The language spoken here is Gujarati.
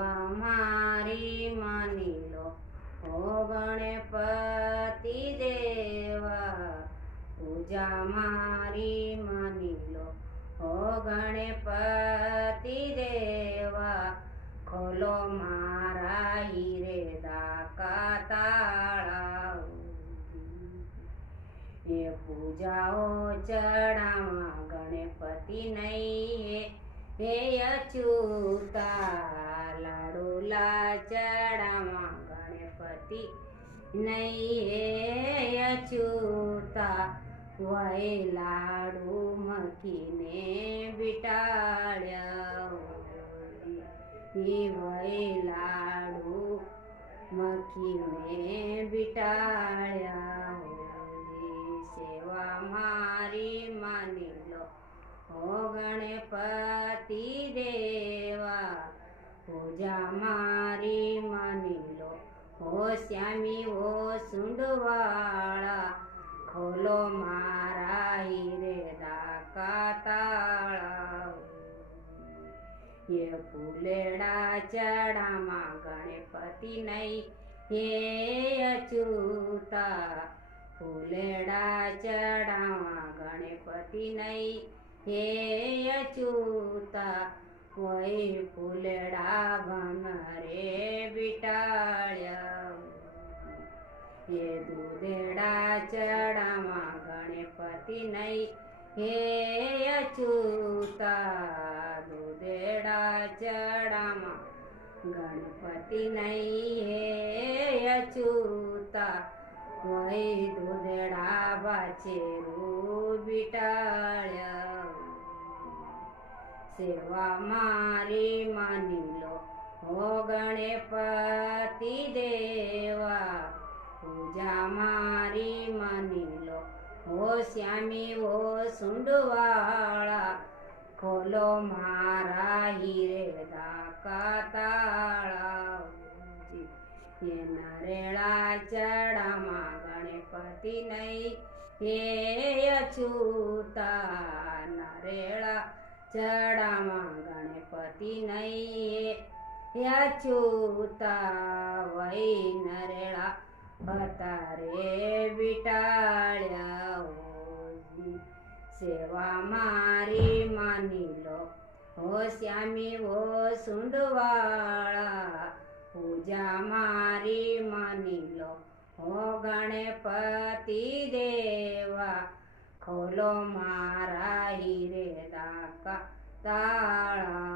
સેવા મારી માની લો ઓ ગણપતિ દેવા, પૂજા મારી માની લો ઓ ગણપતિ દેવા, ખોલો મારા હીરે દાકા તાળા, એ પૂજાઓ ચડાવા ગણપતિ નહીં હે અચ્યુતા, લાડુલા ચડાવા ગણપતિ નહીં હે અચ્યુતા, વય લાડુ મકીને બિટાડ્યા, વય લાડુ મકીને બિટાડ્યા, સેવા મારી માની લો ઓ ગણપતિ દેવા, પૂજા મારી માની લો ઓ શ્યામી ઓ સુંડવાળા, ખોલો મારા હીરે દાકા તાળા, એ ફૂલેડા ચડામાં ગણપતિ નહીં હે અચ્યુતા, ફૂલેડા ચડાવા ગણપતિ નહીં હે અચ્યુતા, વય ફૂલેડા ભમરે બિટાળ્યા, એ દૂધેડા ચડાવા ગણપતિ નહીં હે અચ્યુતા, દૂધેડા ચડાવા ગણપતિ નહીં હે અચ્યુતા, વય દૂધેડા વાછેરું બિટાળ્યા, સેવા મારી માની લો ઓ ગણપતિ દેવા, પૂજા મારી માની લો ઓ શ્યામી ઓ સુંડવાળા, ખોલો મારા હીરે દાકા તાળા, એ નરેળા ચડામાં ગણપતિ નહીં હે અચ્યુતા, નરેળા ચડામાં ગણપતિ નહીં હે અચ્યુતા, વય નરેળા ભતારે બિટાળ્યા, સેવા મારી માની લો ઓ શ્યામી ઓ સુંડવાળા, પૂજા મારી માની લો ઓ ગણપતિ દેવા, ખોલો મારા હીરે દાકા તાળા.